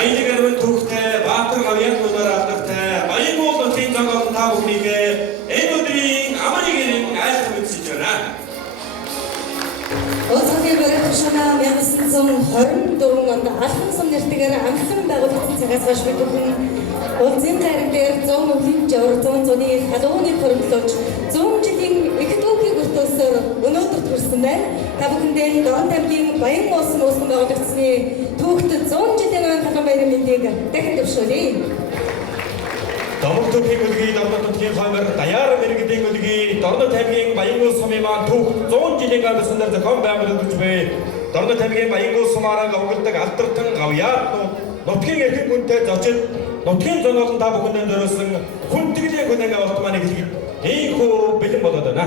Баян түүхтэй Баатар гавьяа тулаар алдартай Баян уулын зангуулан та бүхнийг энэ өдрийн аманы гэрэн айлтгаж үзэж байна. Улсын барих тушаана 1924 онд алхан сум нэртэйгээр амлан байгуулагдсан цагаас хойш бид бүхэн улсын гариг дээр 100 өвлийн жавар 100 зуны халууны хөрөнгөлөж 100 жилийн их түүхийг өртөөсөөр өнөөдөр хүрсэн байна. Та бүхэндээ Дорн аймгийн Баян уулсан байгуулагдсны түүхтэд 100 жилийн халуун баярын мэндийг дахин төвшүүлье. Домог түүхийн үлгий Дорн нутгийн хоймор даяар мэрэгдийн үлгий Дорн аймгийн Баян уулс сумын маань түүх 100 жилийн гарсанаар зохион байгуулагдаж байна. Дорн аймгийн Баян уулс сумаараа авгалдаг алдартан гавьяа нутгийн эрхэм хүнтэй зочид нутгийн зоноолон та бүхэнд зориулсан хүндэтгэлийн хүлээн авалт маань ийхүү бэлэн болоод байна.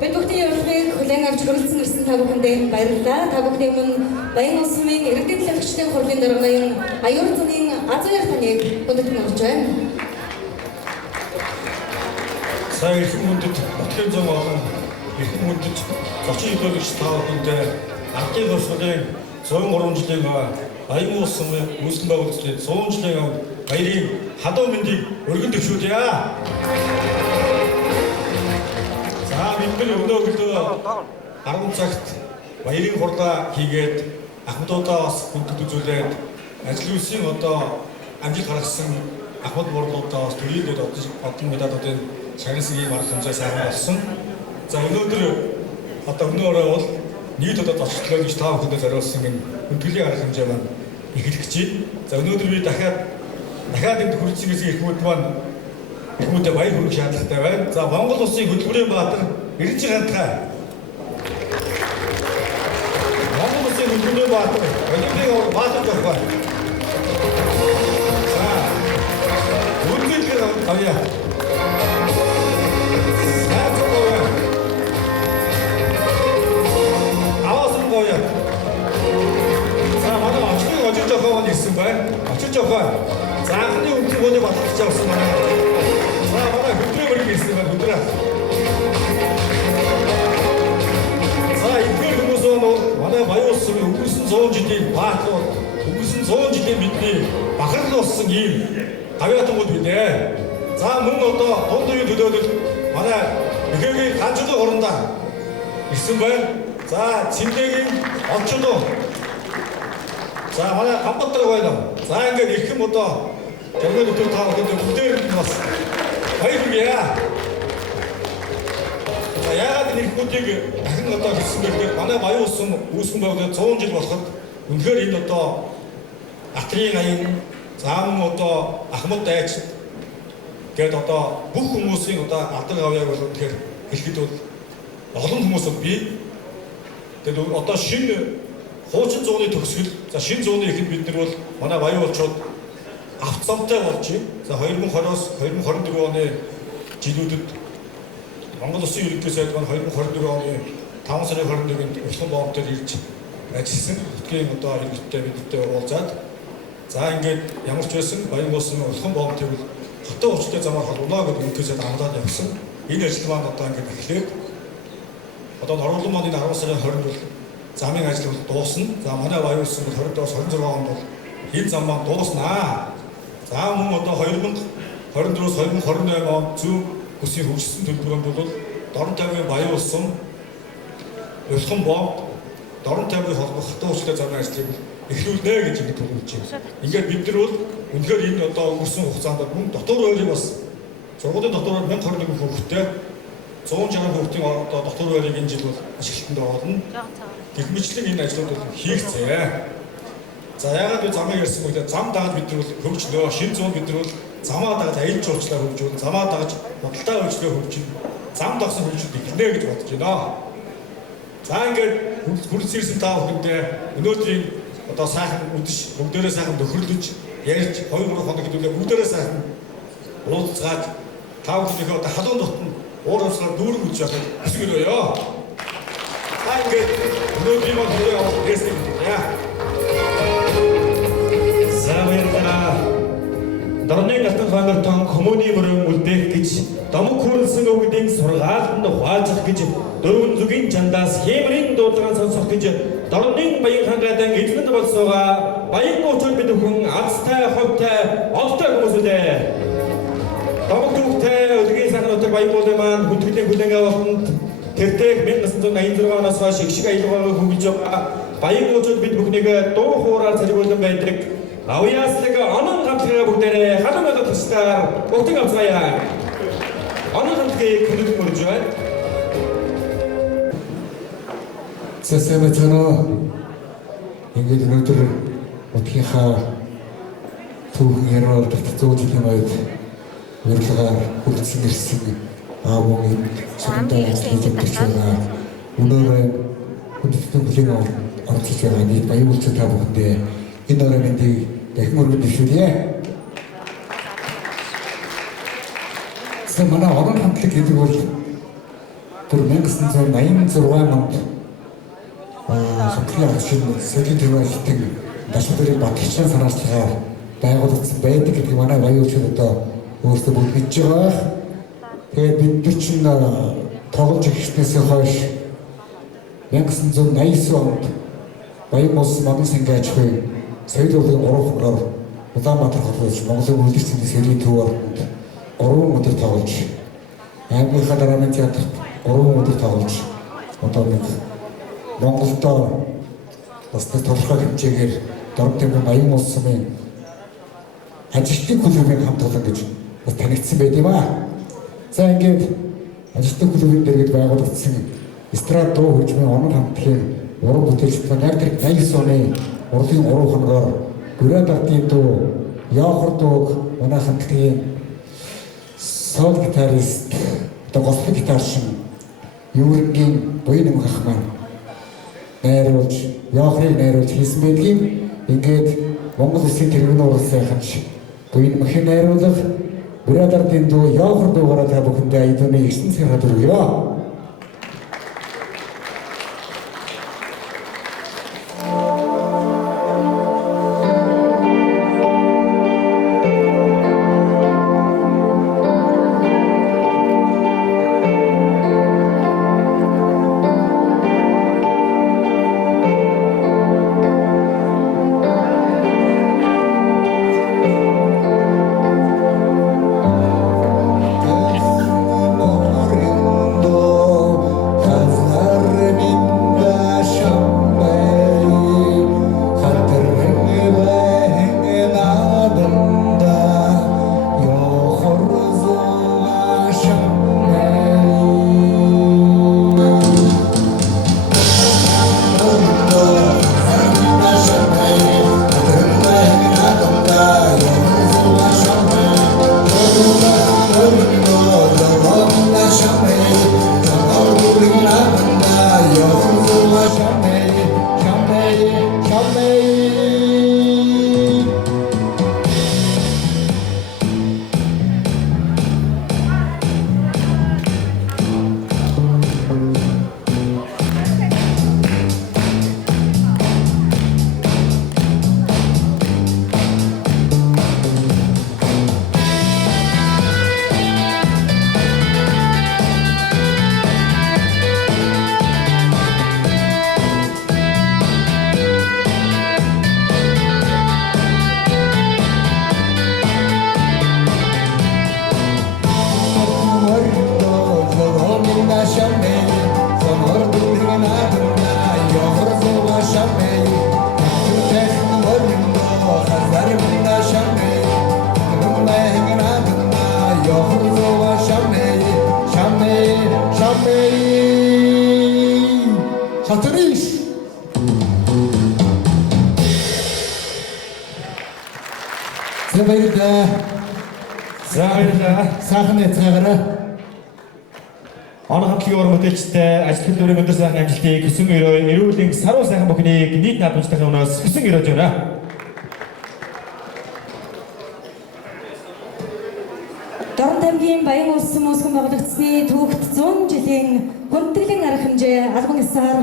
Бид бүхний урилгыг хүлээн авч хүрэлцэн ирсэн та бүхэндээ баярлалаа. Та бүхний өмнө Баян уулс сумын иргэдийн төлөөлөгчдийн хурлын дарганы аюур зунын азуур таныг хүндэтгэн урьж байна. Сайн эрхэм хүндэт нутгийн зоноолон эрхэм хүндэт зочин төлөөлөгч та бүхэндээ ардын хөрсгөлийн 103 жилийн Баян уулс сумын үүсгэн байгуулагчдын 100 жилийн баярын хадуу мэндийг өргөн төвшүүлье. За бид өнөө өглөө 10 цагт баярын хурлаа хийгээд ахмадуудаа бас хүндэт үзүүлээд ажил үйлсийн амжилт гаргасан ахмад борлуудаа бас төрийдээд одон медалуудын шагнасгийн арга хэмжээ сайхан болсон. За өнөөдөр өнөөрөө бол нийт зочлоо гэж та бүхэнд зориулсан энэ хүндэтгэлийн арга хэмжээ маань эхлэх гэж байна. За өнөөдөр би дахиад энэ хүрэлцээс ирхмүүд маань ирхмүүдэд баяр хүргэх шаардлагатай байна. За Монгол улсын хөдөлмөрийн баатар Эрдэнэ хандхай. Монгол улсын хөдөлмөрийн баатар Олимпийн баатар зохион. За үргэлжлэх гавьяа. Очир зохион ирсэн байна. Очир зохион. За анхны өмчийн гооны батлагч явсан байна. За манай хөдрөө мөрөг ирсэн байна. Хөдрөө. За ихэр хүмүүс бол манай Баян уулс сумын өнгөрсөн 100 жилийн баатар, өнгөрсөн 100 жилийн бидний бахархал болсон ийм гавьяатууд бидээ. За мөн дунд үеийн төлөөлөл манай ихэгийн ганцлог хурандаа ирсэн байна. За цэмлэгийн олчдоо. За манай Хамбатар байна. За ингээд ирхэм жамгын нутгийн таа бүхэнд бүгдээр бас баяр хүргэе. За яагаад энэ ирхүүдийг дахин хэлсэн бэ гэхээр манай Баян уулс сум үүсгэн байгуулагдаад 100 жил болоход үнэхээр энэ Атрийн аян заамн Ахмад дайч гээд бүх хүмүүсийн алдар гавьяаг бол үнэхээр хэлэхэд бол олон хүмүүс бий. Тэгээд шинэ хуучин зууны төгсгөл, за шинэ зууны эхэнд бид нар бол манай Баян уулчууд автомтай болж байна. За 2020-оос 2024 оны жилүүдэд Монгол Улсын ерөнхий сайд маань 2024 оны 5 сарын 21-нд Улсын боомтод ирж ажилласан. Нутгийн иргэдтэй бидтэй уулзаад за ингээд ямар ч байсан Баян уулсын Улсын боомтыг хотоо хүчтэй замаар холбоно гэдэг ерөнхий сайд амлаад явсан. Энэ ажил маань ингээд эхлээд оруулан маань 10 сарын 20-нд бол замын ажил бол дуусна. За манай Баян уулс бол 22-оос 26 онд бол энэ зам маань дууснаа. За мөн 2024-оос 2028 онд зүүн бүсийн хөгжсөн төлбөрөнд бол Дорн аймгийн Баян уулс сум Улсын боомт Дорн аймгийн холбох хатуу хүчтэй замын ажлыг эхлүүлнэ гэж төлөвлөж байна. Ингээд бид нар бол үнэхээр энэ өнгөрсөн хугацаанд мөн дотор байрыг бас сургуулийн дотор 1021 хүүхэдтэй 160 хүүхдийн дотор байрыг энэ жил бол ашиглалтанд оруулна. Гэх мэтлэг энэ ажлууд хийгцээ. За яагаад би замыг ярьсан бэ гэхээр зам дагаж бид нар хөгжлөө. Шинэ зүүн бид нар замаа дагаж аялал жуулчлалаа хөгжүүл, замаа дагаж бодолтой хөгжлөө хөгжин, зам дагсан хөгжлөд эхнэ гэж бодож байна. За ингээд хүрэлцэн та бүхэндээ өнөөдрийн сайхан үдэш бүгдээрээ сайхан нөхөрлөж ярьж 2-3 хоног хэдүүлээ бүгдээрээ сайхан уулзгаад та бүхнийхээ халуун дотн уур амьсгалаар дүүрэн үдж явах хүсгэрөөё. Та ингээд өнөөдрийн маань хүрээ авах гэсэн юм яа. Дорны галтан ханартан коммуни мөрөн үлдээх гэж домог хүрэлсэн өвгдийн сургаалд хуваажих гэж дөрвөн зүгийн чандаас хэмрийн дуудлаган сонсох гэж Дорны Баян хангадан эзлэн болсоога баян нууцуд бид бүхэн азтай, ховтой, олтой хүмүүс үлээ. Тамаг түүхтэй өдрийн сайхан нутаг баян нууцын маань хүндрэлтэй хүлээн авалтанд тэртех 1986 оноос хойш их шиг аялалгаагаа хөгжиж байгаа баян нууцуд бид бүхнийг дуу хуураар царгуулсан байдаг. Авьяаслаг онон хамтлагаа бүгдээрээ халуун болоод тусгаар бүгдийг авцгаая. Онон хамтлагийг хүлээн мөрж байна. Сэсэмэцэнэ ингээд өнөөдөр утгийнхаа түүхэн яруулт зүүн жилийн үед урилгаар хүрсэн ирсэн аавын сүмдээ хэлж байгаа өнөөдөр хүндэтгэн бүлийн орцож байгаа нийт баян улсын та бүхэндээ энэ орон мэндийг дахин өргөж дэвшүүлье. Манай орон хамтлаг гэдэг бол бүр 1986 онд хамтлагийн агшин сэдвийн төлөөлөлтийн дашбарын батлагчийн санаачлагаар байгуулагдсан байдаг гэдгийг манай баяучид одоо өөрсдөө бүгд мэдж байгаа. Тэгээд бид нар чинь тоглож эхэлснээс хойш 1989 онд Баян улс Модон сангийн аж ахуйн соёл урлагийн 3 хоногоор Улаанбаатар хотоос Монголын үлдэх цэцний сэргийн төв орнд 3 өдөр тоглож аймгийнхаа драмын театрт 3 өдөр тоглож одоо нэг Монголдоо бас тодорхой хэмжээгээр дөрвөн тэмдэг баян улс сумын ажилтны клубын хамт олон гэж бас танигдсан байт юм аа. За ингээд ажилтны клубын дэргэд байгуулагдсан эстрад дуу хөгжмийн онон хамтлагийн уран бүтээлчд маань яг тэр 89 оны урлагийн 3 хоногоор Гүрээд ардын дуу, Яохор дууг манай хамтлагийн сол гитарист одоо госло гитарчин Юургийн буян нэмэх ах маань найруулж, Яохрыг найруулж хийсэн байдгийг ингээд Монгол Улсын тэрэгний уран сайханч буян нэмэх найруулга Гүрээд ардын дуу, Яохор дуугаараа та бүхэндээ аяны 9 цагаар хүргье. Сайхан яцгаараа онон хамтлагийн уран бүтээлчтэй ажил хөдөлмөрийн өндөр сайхан амжилтыг хүсэн эрүүлийн саруу сайхан бүхнийг нийт наадамжтайхын өнөөс хүсэн өрөөж байна. Дорн аймгийн Баян улс мөсгөн байгуулагдсны түүхт 100 жилийн хүндэтгэлийн арга хэмжээ албан ёсоор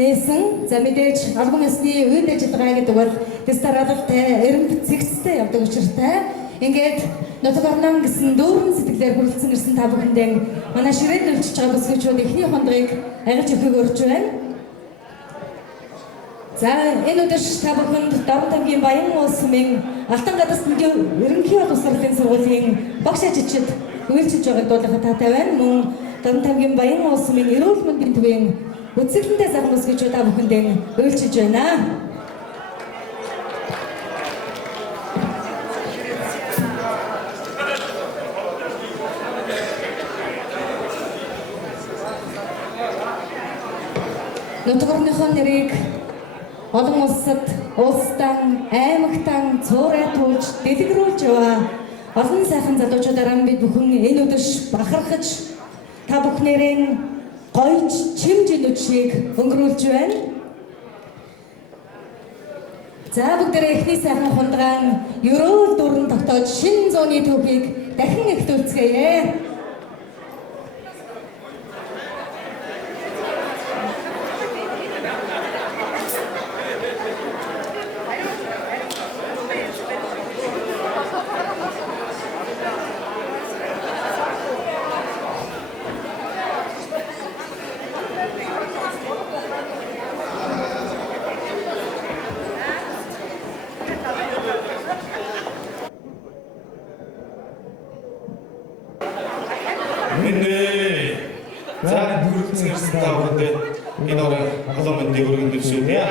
нээсэн. За мэдээж албан ёсны үйл ажиллагаа гэдэг бол дэс дараалалтай, эрэмт цэгцтэй явдаг учиртай. Ингээд нутаг орнон гэсэн дүүрэн сэтгэлээр хүрэлцэн ирсэн та бүхэндээ манай ширээд нөлчж байгаа бүсгүйчүүд эхний хондгийг агилж өгөхийг урьж байна. За энэ өдөр та бүхэнд Дорн тамгийн Баян улс сумын Алтан гадарсан ерөнхий боловсролын сургуулийн багш ажилчид үйлчилж байгааг дуулахад таатай байна. Мөн Дорн тамгийн Баян улс сумын эрүүл мэндийн төвийн үзэсгэлэнтэй сайхан ус гэж та бүхэндээ үйлчилж байна. Нутгарныхон нэрийг олон улсад, улстан, аймагтан цуурайтуулж, дэлгэрүүлж яваа олон сайхан залуучуудаараа бид бүхэн энэ өдөр бахархаж та бүхнэрийн гоёж чимжин өдрийг өнгөрүүлж байна. За бүгдээрээ эхний сайхан хундагаан ерөөл дүрэн тогтоож шинэ зууны түүхийг дахин эхлүүлцгээе. За бүрэлдэхүүнээс таавахтай энэ орой халуун дээгүүрийн дэвшүүлээ.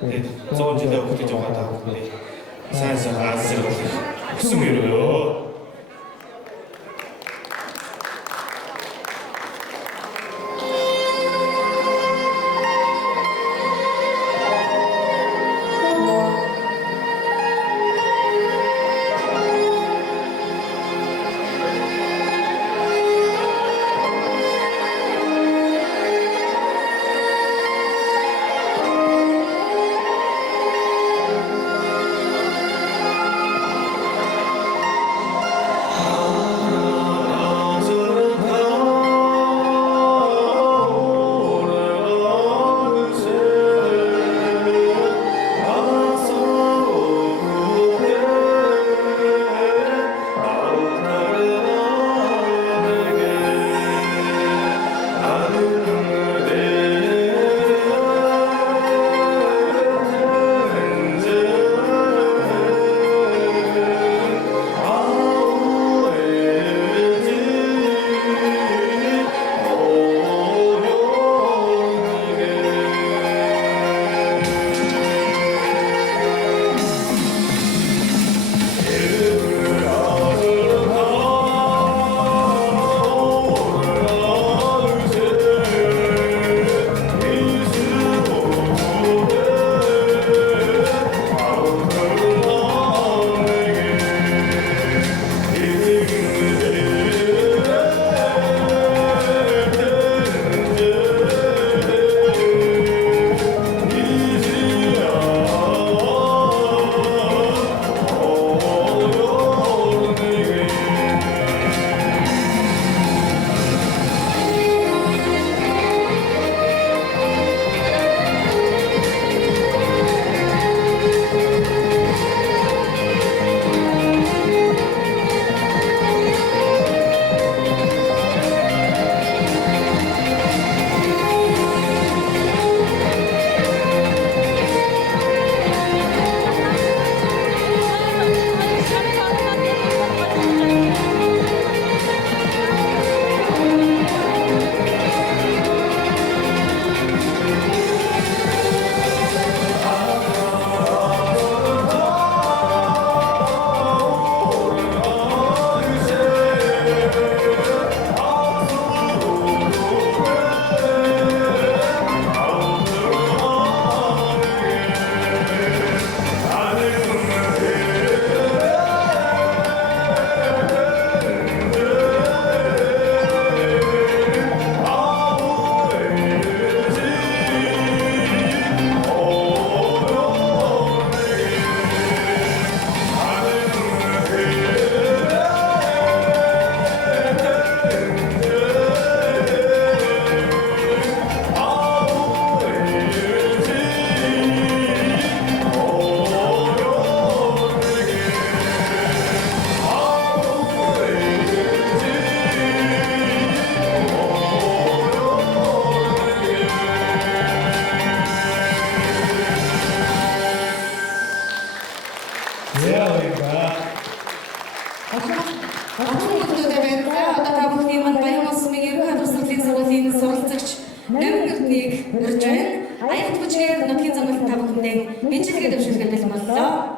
Тэгээд 100 жилийн өмнө жоохон таавахтай. Сайн азар хүссэн мөрөө. Ахмадуудад байна. Одоо та бүхний маань Баян улс сумын ерөнхий хариуцлагын сургуулийн суралцагч Номин Гэрднийг ирж байна. Аяд хүчээр нутгийн замналт та бүхэндээ бичлэгээ дэвшүүлэх бэлэн боллоо.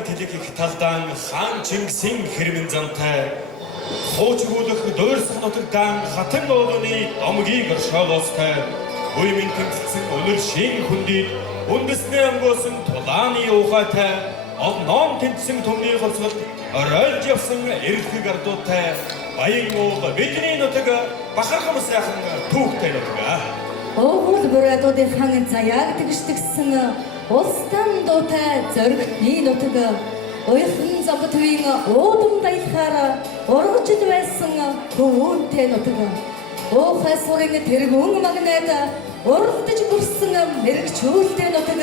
аймаг тэлэг их талдаан хаан Чингисийн хэрмэн замтай хуучгуулах дуурсах нутагдаан хатан уулууны домгийн оршоолоостай буймын тэмцэлсэн өнөр шин хүндид үндэснээ амгуулсан тулааны ухаатай олноон тэмцсэн төмний холцолд оройлж явсан эрэлхэг ардуутай баян уул бидний нутаг бахархам сайхан түүхтэй нутаг. Өвгөл бүрээдүүдийн ханган заяаг тэгшдэгсэн улстан дуутай зоригтны нутаг уяхан замбатвийн уудам дайлахаар ургажил байсан хөвөнтэй нутаг уухай сурын тэргүүн магнайд уралдаж бүрсэн мэрэгчүүлтэй нутаг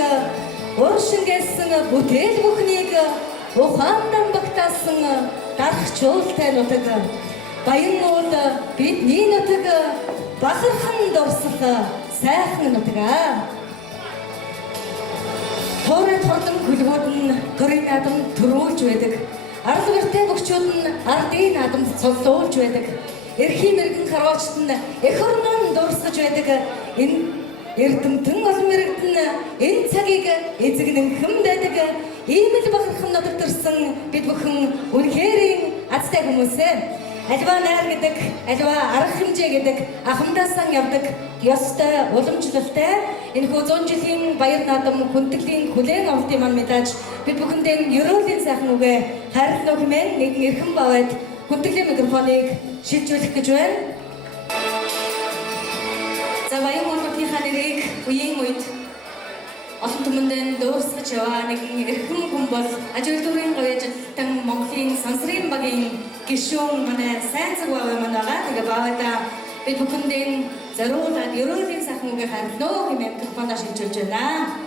уршингээс бүтээл бүхнийг ухаандан багтаасан дархчуултай нутаг баян уул бидний нутаг бахархан дурсах сайхан нутаг. Хоорой тордон хөлгүүд нь төрийн наадамд төрүүлж байдаг. Арал барьтай бөхчүүд нь ардын наадамд цуглуулж байдаг. Эрхийн мэрэгэн харваачд нь эх орноо дурсгаж байдаг. Энэ эрдэмтэн олон мэрэгдэн энэ цагийг эзэгнэнхэн байдаг. Ийм л бахархан нутаг төрсөн бид бүхэн үнэхээр азтай хүмүүс. Альва найр гэдэг, альва арга хэмжээ гэдэг ахмадасан явдаг ёстой уламжлалтай энэ хүү 100 жилийн баяр наадам хүндэтгэлийн хүлээн авалтын маань мэдээж бид бүхэндээ ерөөлийн сайхан үгээ хайрлуу хэмээн нэгэн эрхэм баваад хүндэтгэлийн микрофоныг шилжүүлэх гэж байна. За баян уурмынхаа нэрийг үеийн үед олон түмэндээ дуусгаж яваа нэгэн эрхэм хүн бол ажил дүүрийн гоё ажилтан Монголын сансрын багийн гишүүн манай сайн цаг бав юм байгаа. Тэгээ бавада бид бүхэндээ зориулаад ерөөлийн сайхан үгээ хайрлуу хэмээн микрофоноо шилжүүлж байна.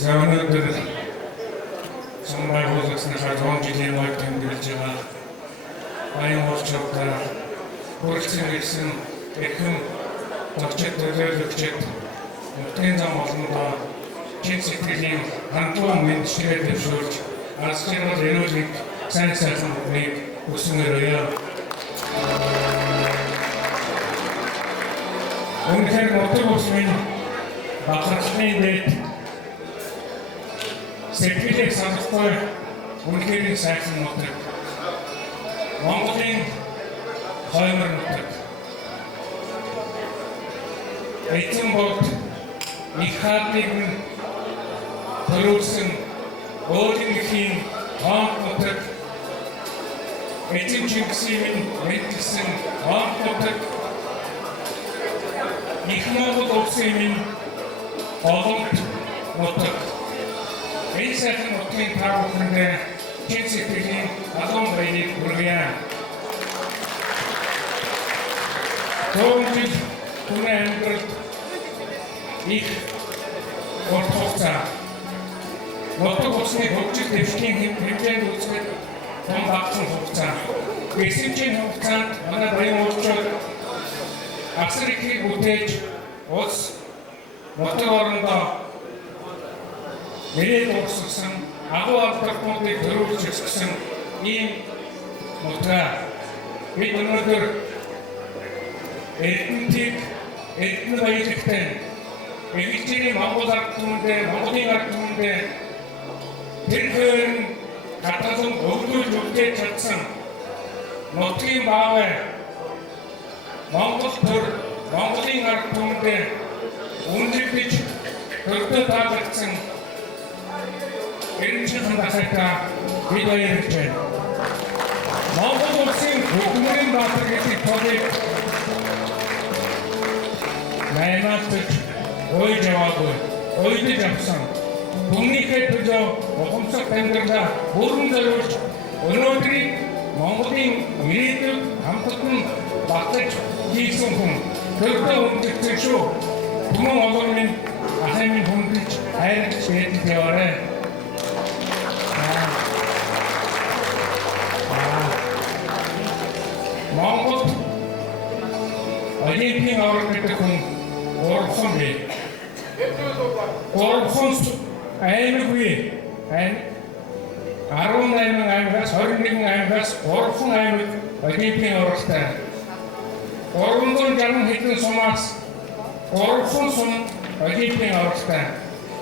За өнөөдөр Somebody who's listening to our жилийн баяр тэмдэглэж байгаа баян уурчуудаа хүрэлцэн ирсэн эрхэм зочид төлөөлөгчид нутгийн зам олондоо чин сэтгэлийн хандлуун мэдшгээ дэвшүүлж арс жаргал эрүүлэг сайн сайхан бүхнийг хүсмээрээ. Үнэхээр нутаг улсын бахархны дэд Сэтгэлийг санахгүй үнэхээр сайхан нутаг. Монголын хоймор нутаг. Эцэн болт их хаадыг төрүүлсэн өөрийнхөө хаан нутаг. Эцэн Чингисийн мэдсэн хаан нутаг. Их Монгол улсын олонт нутаг. Энэ сайхан нутгийн тав бүхэндээ чин сэтгэлийн алуун баярыг хүргье. Төвөнд түүний амьдралд их урт хугацаа нутаг улсны хөгжил дэвшлийн хэмжээнд үүсгэж том багцсан хугацаа. Эсэмжийн хугацаанд манай баян уурчууд асар ихийг бүтээж улс нутаг орондоо Мэрийг уусгасан агуу алдархнуудыг төрүүлж өсгсөн ийм нутаг. Бид өнөөдөр эрдэмтдийг эрдэнэ баялагтай Эгчийн Монгол ард түмэндээ Монголын ард түмэндээ тэрхэн хатгалан өвлүүлж үлдээж чадсан нутгийн баавар Монгол төр Монголын ард түмэндээ үнэлж төртөө таалагдсан Эрдэмтэн хандасайтаа бид баярлаж байна. Монгол улсын хөдөлмөрийн баатар гэдэг тоолыг наймаалж ойж яваагүй, ойдож авсан. Түүнийхээ төлөө ухамсах амьдралаа бүрэн зориулж өнөөдрийг Монголын ирээдүйд хамтдан батлаж хийсэн хүн төртөө үнэлсэн шүү. Түмэн олон минь ахын минь хүндэж хайрлаж байдаг яваарай. Монгол Олимпийн аврал гэдэг хүн урхан бий. Урхан аймаг бий. 18 аймагаас 21 аймагаас урхан аймаг Олимпийн авралтай. 360 хэдэн сумаас 300 сум олимпийн аврагтай.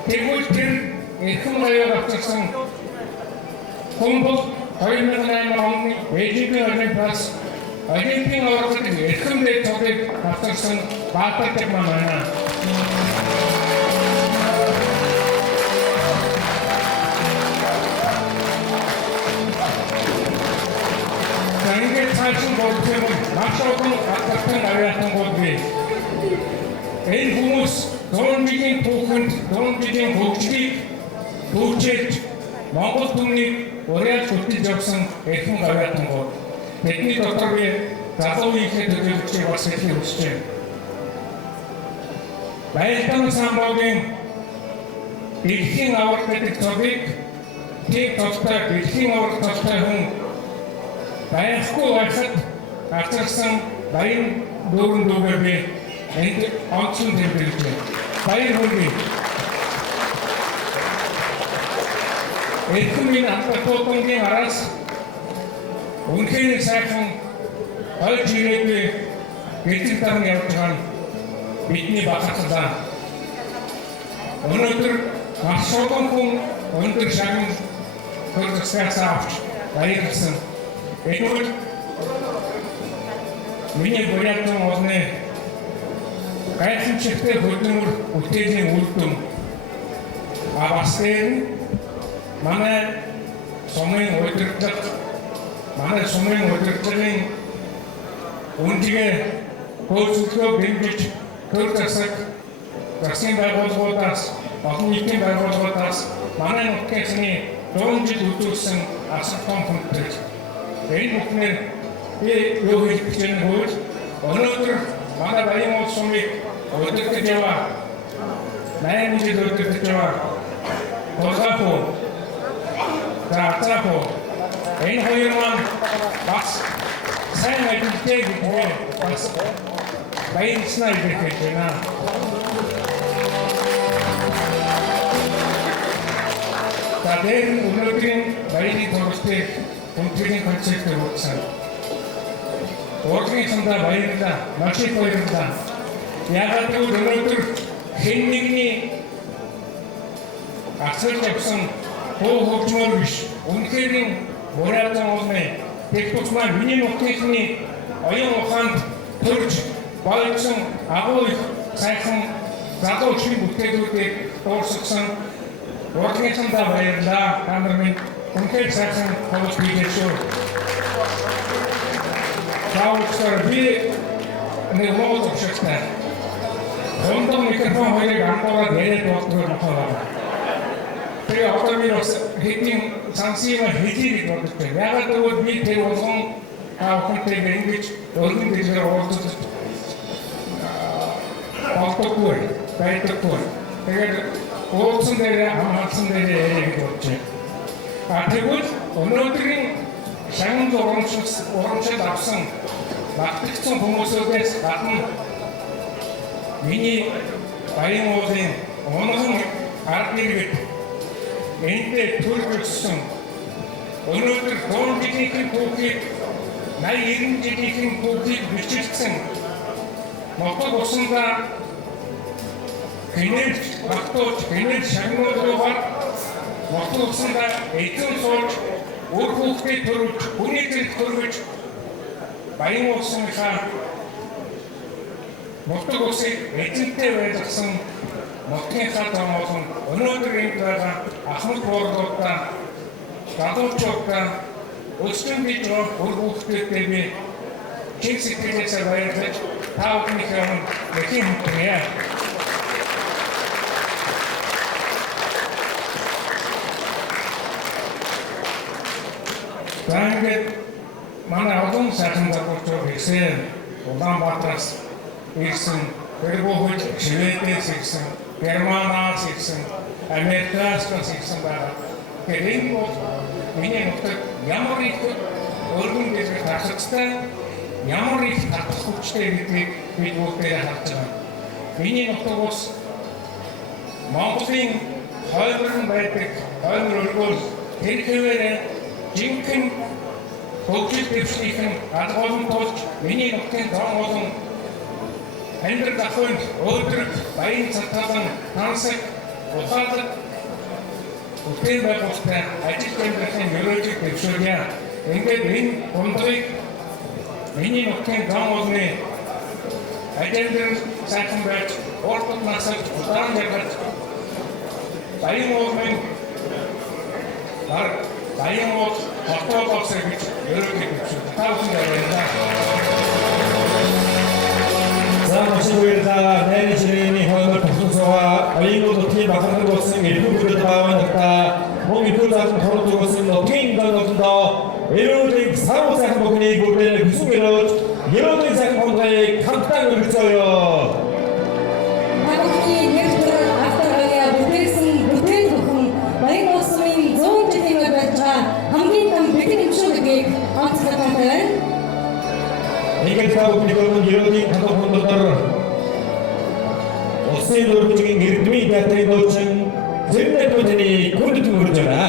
Тэгвэл тэр эрхэм баяр авчирсан хүн бол 2008 оны Бээжингийн Олимпиадаас олимпийн аврагт эрхэм дэд тоглыг авчирсан Баатар манай. Ингээд цаашин болчихсон маш олон атгахын авьяахан болбий. Энэ хүмүүс Донжигийн түүхэнд Донжигийн хөгжлийг хөгжүүлж Монгол түмнийг уриалж хөтлөж явсан эрхэм авьяахан бол бидний дотор би залуу үеийнхээ төлөвлөгчийг бас хэлхийг хүсэж байна. Баялдан самбогийн дэлхийн авраг гэдэг цогыг тийм цогтой дэлхийн авраг цогтой хүн байхгүй байхад авчирсан баян дүүрэн дүүгээр би энд онцлон тэмдэглэв. Баян хүргэе. Эрхэм Атбатуугийн араас үнхээр сайхан ойж ирээгүй гэтэл таран явж байгаа нь бидний бахархлаа. Өнөөдөр маш олон хүн өндөр шагнал хөргөсгөөс авч баярлсан. Тэгвэл миний бурятан олны гайхамшигтай хөдөлмөр бүтээлийн үр дүн. Бас манай сумын удирдлагын үндэгээ хөөцөлгөө бэмжиж төр засаг засгийн байгууллагуудаас олон нийтийн байгууллагуудаас манай нутгийн 100 жил үзүүлсэн асар том хүндрэл. Энэ бүхнээр би юу хэлэх гэж байна вэ? Өнөөдөр манай баян улс сумыг удирдах яваа 8 жил удирдах яваа Хосафо Тартапо энэ хоёр маань бас сайн мэдээ гэх бас баянснаа идэх гэж байна. Тэдгээр өнөөдрийн баяны тоглолтыг өнөөдрийн концертыг үзсэн. Урлагийн сандаа баярлалаа. Маш их баярлалаа. Яагаад гэвэл өнөөдөр хэн нэгний асар явсан хуу хөгжмөр биш. Үнэхээр бурятан олны техник маань миний нутгийн оюун ухаанд төрж болсон агуу их сайхан залуу шин бүтээлүүдийг дуусгасан урлагийн сандаа баярлалаа. Хамрын үнэхээр сайхан тоглолт хийгээшөө. Заавчаар би нэг монгол өгшөлтэй. Хондон микрофон хоёрыг анхаарал яриад болтгоор махаа. Тэгээ одоо би бас хэдийн сансима хэдийг бодож байна. Ягаад гэвэл би тэр болгон аавхантай ингэж өргөн дэжээр уулзаж болтгоор байдаггүй. Тэгээд уулзсан дээр хамаалсан дээр яриад болж байна. Тэгвэл өнөөдрийн шагнал урамшил авсан багтгсан хүмүүсээс гадна миний баян уулын онгон ард нэргэд энтэй төрөлсөн өнөөдөр 3 жилийн түүхийг 80-90 жилийн түүхийг бичигдсэн Монгол усандаа генерч багтууч генерч шагнуулгаар Монгол усандаа эзэн сууж үр хүүхдээ төрүүлж хүний зэрэг төрүүлж баян улсынхаа Монгол улсыг эзэнтэй байлгасан Монгийнхаа томоохон өнөөдөр энд байгаа ахмад борлуудаа залуучуудаа өсвөн бий үр хүүхдүүдтэй би чин сэтгэлээсээ баярлаж та бүхнийхээ өмнө нэхин хүргье. Ингээд манай олон сайхан залуучууд ирсэн Улаанбаатараас ирсэн Тэрбоход Шведээс ирсэн Германаас ирсэн Америкаас ирсэн байгаа. Тэгэхээр энэ бол миний нутагт ямар их өргөн дэжиг тархацтай ямар их татах хүчтэй гэдгийг бид бүгдээ харж байгаа. Миний нутаг бас Монголын хойморн байдаг хоймор өргөл тэр хэвээрээ жинхэнэ хөгжил дэвшлийнхэн алга болон тулж миний нутгийн зам болон амьдрал ахуйн өөдрөг баян цаталан хансаг ухаалаг бүтээн байгуулалттай ажил амьдралын мөрөөдлийг дэвшүүлье. Ингээд энэ гомдгийг миний нутгийн зам болны ажил сайхан байж урт насад удаан яргаж баян уулын баян уул хотоо болсоо гэж мөрөөдлийг дэвшүүлье. Та бүхэнд баярлалаа. Замашгүй найрчрийн хоймор тусгасаа аюул нутгийн бахархаг болсон элбүгүүд таавандаа мөн илүүл хорот болсон нутгийн гонодоо эрүүлийн саруу сайхан бүхнийг бүгдээ хүсэн өрөөж ерөөний сайхан хонхыг хамтдаа өргөцөөё. Магадгүй нэртэр автогая бүтээсэн бүтээл бүхэн баян улсын 100 жилийн байж байгаа хамгийн том бэлэг хэмжүүрийг онцлог байна. Ингээд таавуудыг ерөөний хонхондор Осын өргөжгийн эрдмийн театрын дуучин зэрэг бүтэний хүндэт мөрж байна.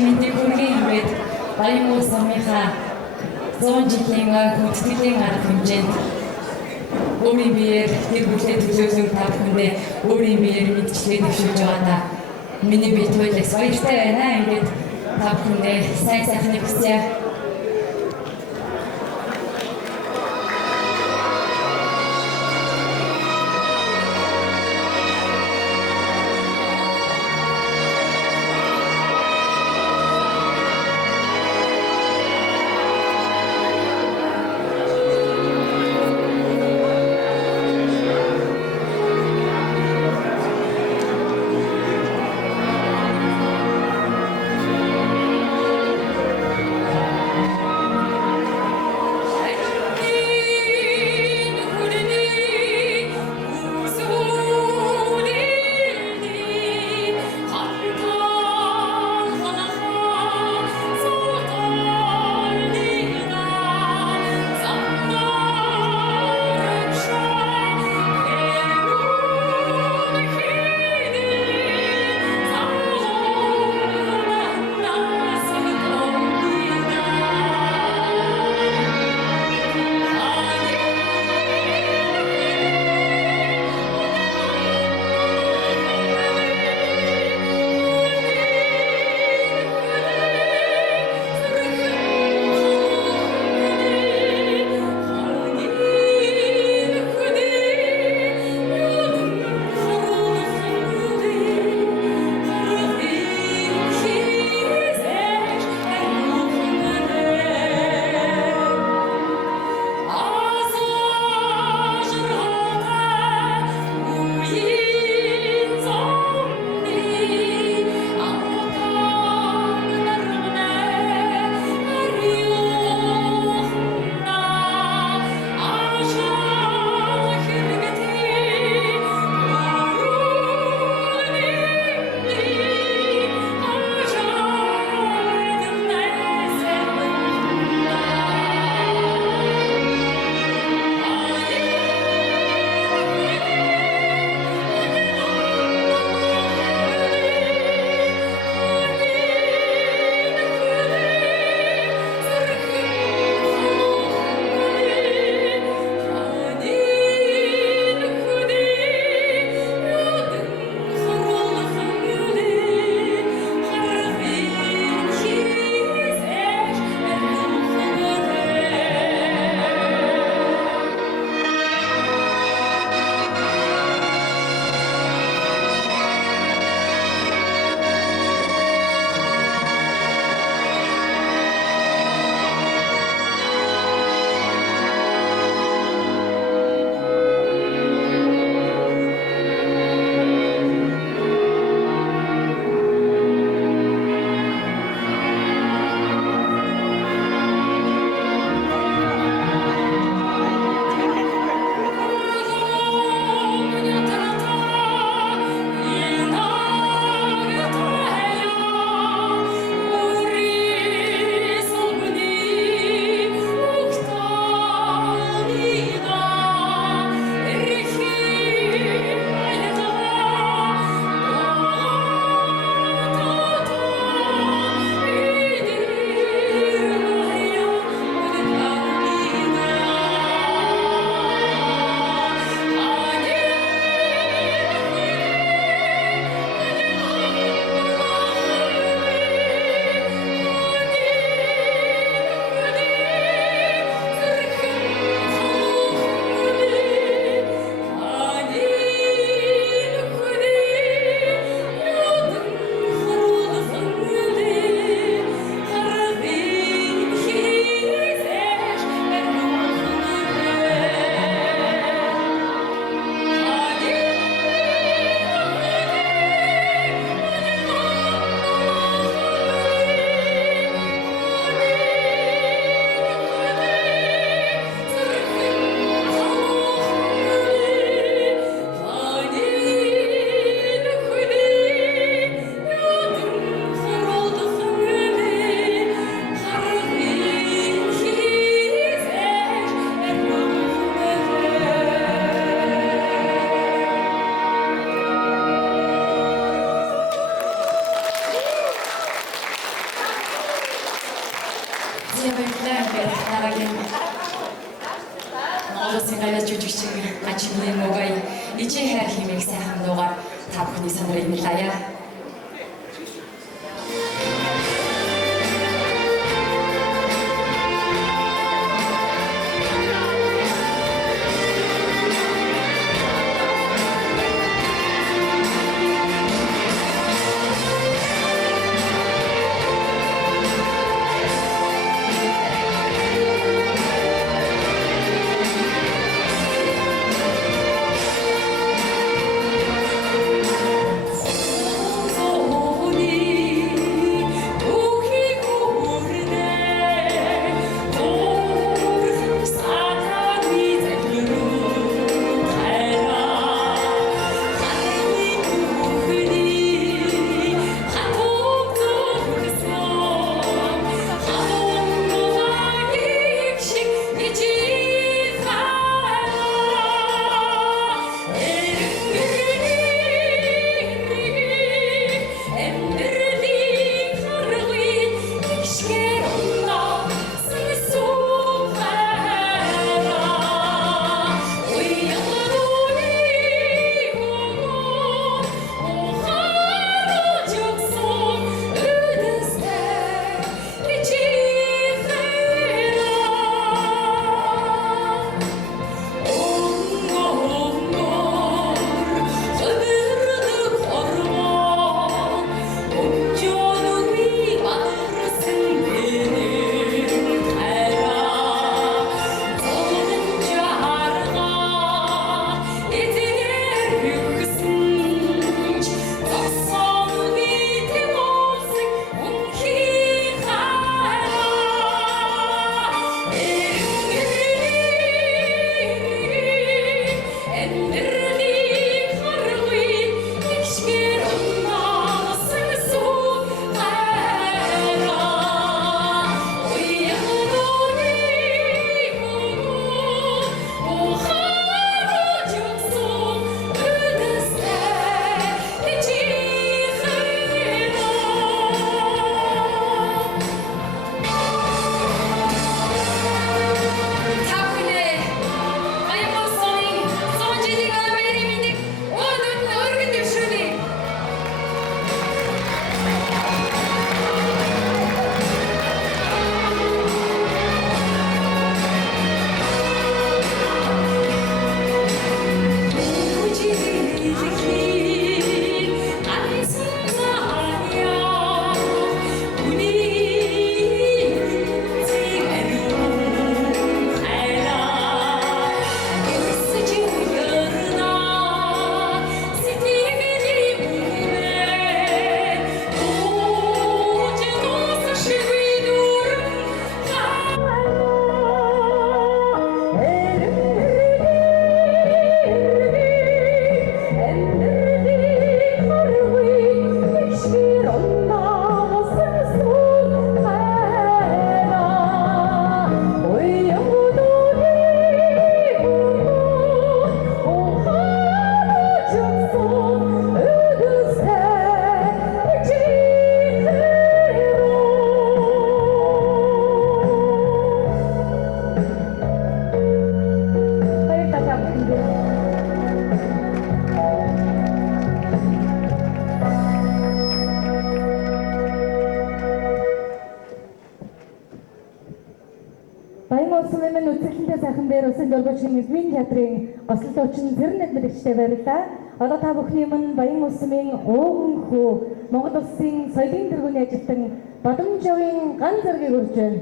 Мэдээ хүргэе юмэд баян уул самынхаа 100 жилийн хүндэтгэлийн арга хэмжээнд өөрийн биеэр тэр бүлээ төлөөлөн та бүхэндээ өөрийн биеэр мэдчлээ дэвшүүлж байгаадаа миний бие туйлаас баяртай байна. Ингээд та бүхэндээ сайн сайхныг хүсье. шинэ мөгөй ижи хайр хэмээх сайхан дуугаар та бүхний сонирыг нэлээе. Баян улсын эмийн үзэсгэлэнтэй сайхан дээр усын дөрвөлжин эзмийн театрын гослолтчин Зэрнэт мэрэгчтэй барилаа. Одоо та бүхний өмнө Баян улсын эмийн ууган хүү Монгол улсын соёлын тэргүүний ажилтан Бадамжавын ган зэргийг урьж байна.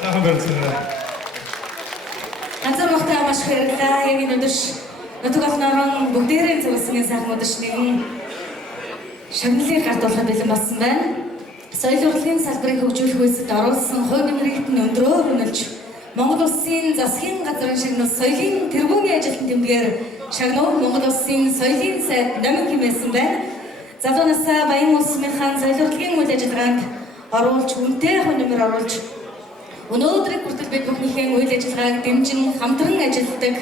Сайхан барьцгаана. Ганцаар багтаа маш их баярлалаа. Яг энэ өдөр нутаг олноор бүгдээрээ зөвсөний сайхан өдөр шинэ шагналыг гардуулахад бэлэн болсон байна. Соёл урлагийн салбарыг хөгжүүлэх үйлсэд оруулсан хувь нэмрэгт нь өндрөөр үнэлж Монгол Улсын засгийн газрын шагнал соёлын тэргүүний ажилтны тэмдгээр шагнал Монгол Улсын соёлын сайд намын хэмээсэн байна. Залуу насаа Баян улс сумынхаа соёл урлагийн үйл ажиллагаанд оруулж үнэтэй хувь нэмэр оруулж өнөөдрийг хүртэл бид бүхнийхээ үйл ажиллагааг дэмжин хамтран ажилладаг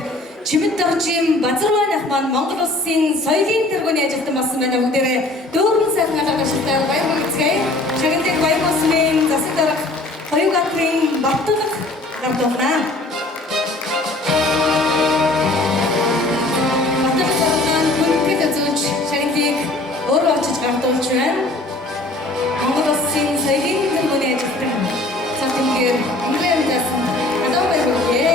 Чимэд Доржийн Базарбай ах маань Монгол Улсын соёлын тэргүүний ажилтан болсон байна. Бүгдээрээ дүүрэн сайхан алгаштай баяр хүргэцгээе. Шагналыг Баян улс сумын засаг дарга Хоёуг Атрын Баттулга гардуулна. Баттулга гардуулна хүндэт үзүүлж шагналыг өөрөө очиж гардуулж байна. Монгол Улсын соёлын тэргүүний ажилтан цаатынгээр өнгөрөө дасан адаа баяр хүргэе.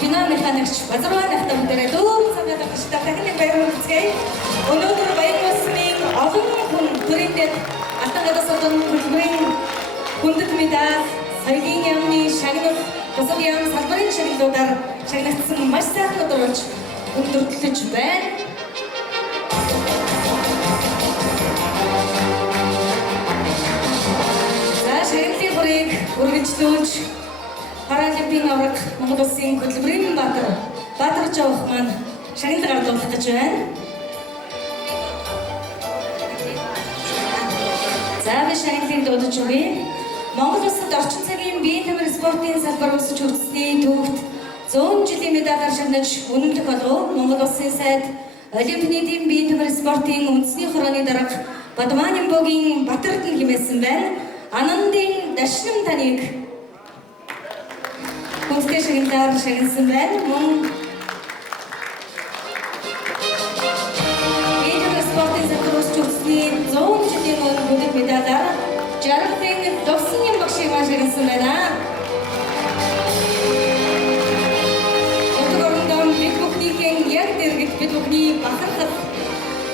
Кино механикч Базарбай ах бүгдээрээ дүүрэн санаад багштай дахин баяр хүргэцгээе. Өнөөдөр Баян улс сумын олон хүн төрөйдөд алтан гадаас олон хөтөлбөрийн хүндэт медаль, соёлын яамны шагнал, бусад яам салбарын шагналуудаар шагнагдсан маш сайхан өдөр болж өндөртлөж байна. За шагналын бүрийг үргэлжлүүлж Паралимпийн авраг Монгол Улсын хөтөлбөрийн Баатар Жавх маань шагнал гардуулах гэж байна. За би шагналыг дуудаж өгье. Монгол Улсад орчин цагийн биеийн тамир спортын салбар өсөж хүрсний төвөгт 100 жилийн медалаар шагнаж үнэмлэх болов Монгол Улсын сайд Олимпийн нийтийн биеийн тамир спортын үндэсний хорооны дарга Бадмаанимбогийн Батард нь хэмээсэн байна. Анандын дашнам таныг хүндэт шагналаар шагнасан байна. Мөн биеийн тамир спортын салбар өсөж хүрсний 100 жилийн өмнө хүндэт медалаар Жаргалын Лувсан багшийг шагнасан байна. Өдөрөндөө бид бүхнийхээ яг дэргэд бид бүхний бахархал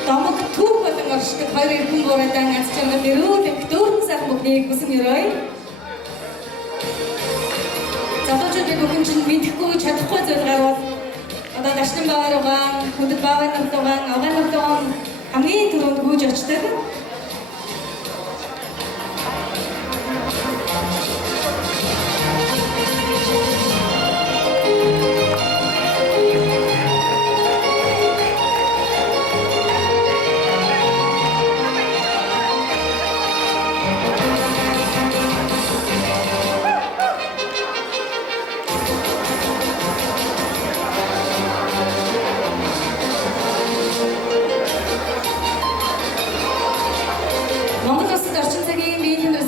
домог төв болон оршдог хоёр эрхэм буурайдан аз жаргал өрөөлөх дүүрэн сайхан бүхнийг хүсэн өрөөе. Залуучууд бид бүхэн чинь мэдэхгүй чадахгүй зүйл гарвал одоо дашнан баваар угаан, хүндэт баавар нутугаан, авгаан нутугаан хамгийн түрүүнд гүйж очдог.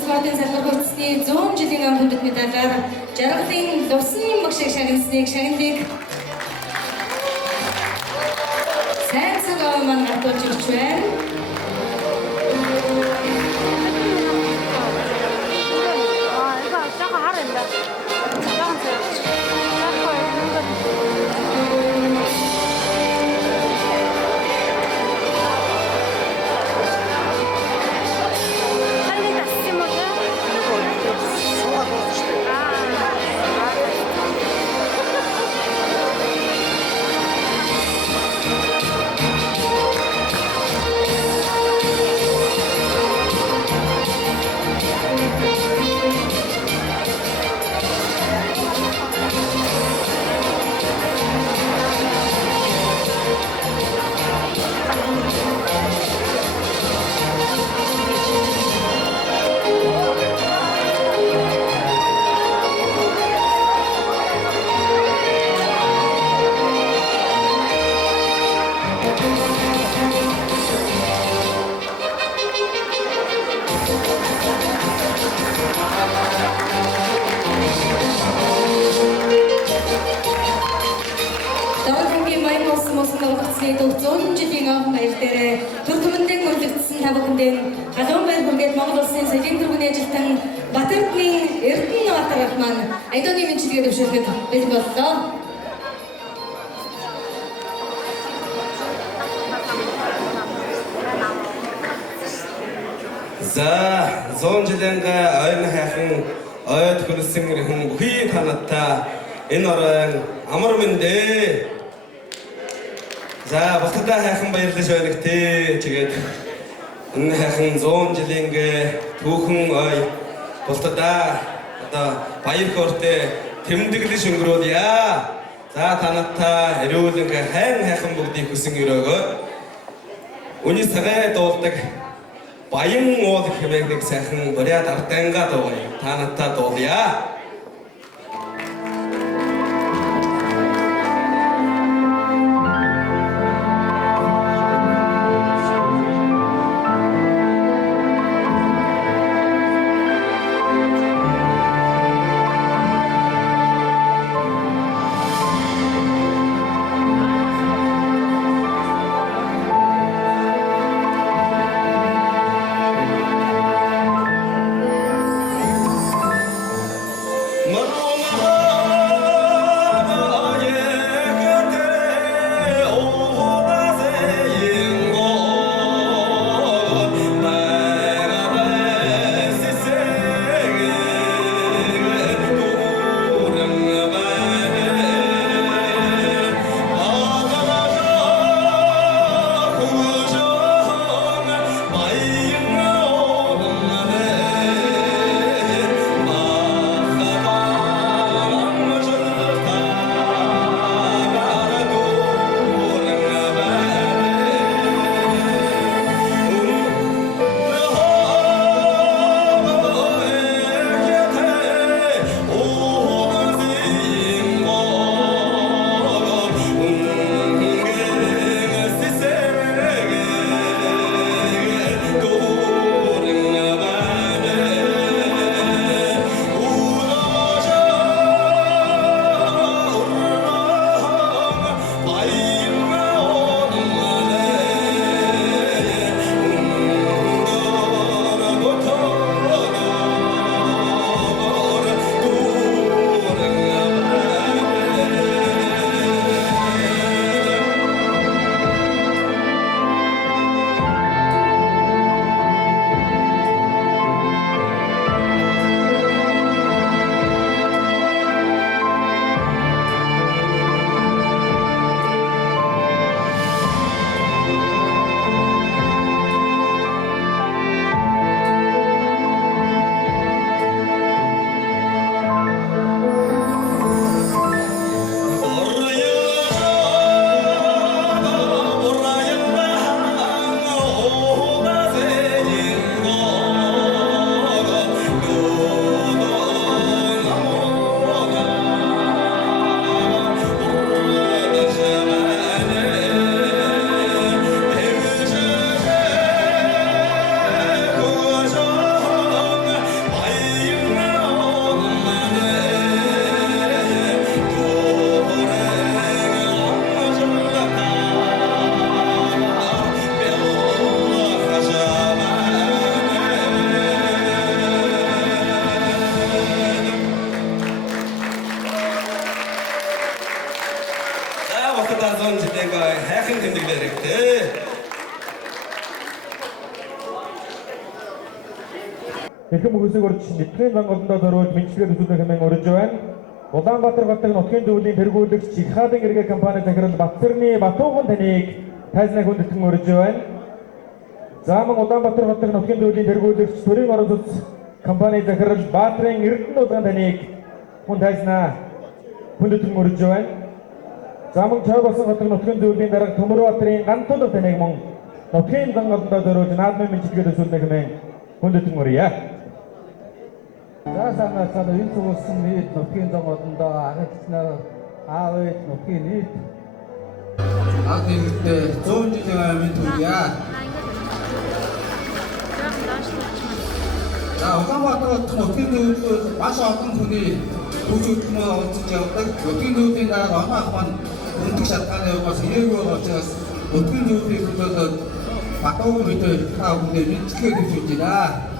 Спортын салбар хүртсний 100 жилийн өмнөд медалаар Жаргалын Лувсан багшийг шагнасныг шагналыг сайн цагаан маань гардуулж ирж байна. болсон байгууллагын төв 100 жилийн ах баяр дээрээ төр түмэндээ мөрөлдсөн та бүхэндээ халуун баяр хүргээд Монгол улсын соёлын тэргүүний ажилтан Батэрдний Эрдэнэбаатар ах маань аялууны мэндчилгээ төвшүүлэхэд бэлэн боллоо. За 100 жилийн ойн хайхан ойд хүрсэн хүн бүхий танатаа энэ орон амар мэндэ. За бусдаа хайхан баярлаж байна гэх тэгээд энэ хайхан 100 жилийн түүхэн ой бусдаа одоо баяр хөөртэй тэмдэглэж өнгөрүүлье. За танатаа эрүүл хайхан бүгдийг хүсэн өрөөгөө үний цагаа дуулдаг баян уул хэмээх нэг сайхан буряд ардангаа дуугая. Та надтай дуулъя. хайхан тэмдэглээ хэрэгтэй. Эрхэм мөгөөсөг орж нэвтрийн зангуулдаа зориулж мэдлэгээ төсөөлөх хэмээн урьж байна. Улаанбаатар хотын нутгийн зөвлөлийн тэргүүлэгч Чихаадын эргээ компани захирал Батцэрны Батуухан таныг тайзнаа хүндэтгэн урьж байна. За мөн Улаанбаатар хотын нутгийн зөвлөлийн тэргүүлэгч Төрийн орон сүнс компани захирал Баатрын Эрдэнэ улаан таныг хүн тайзнаа хүндэтгэн урьж байна. За мөн Чойгосон хотын нутгийн зөвлөлийн дарга Төмөрбаатрын Гантулга таныг мөн нутгийн зангуулдаа зориулж наадмын мэдлэгээ төсөөлөх хэмээн хүндэтгэн урья. За санаасаа энэ цугулсан нийт нутгийн зам одондоо агуулснаар аав ээж нутгийн нийт аль нэгдээ 100 жилийн аймын түүя. За Улаанбаатар хотын нутгийн зөвлөлд маш олон хүний түүх хөтөлбөр олцож явдаг. Нутгийн зөвлөлийн дараа оноо ах маань өндөр шалтгааны угаас ирээгүй байгаа учраас өтгөн зөвхөн хөдөлгөөд батууг мэдээ та бүхэнд мэдчилгээ гэж байна.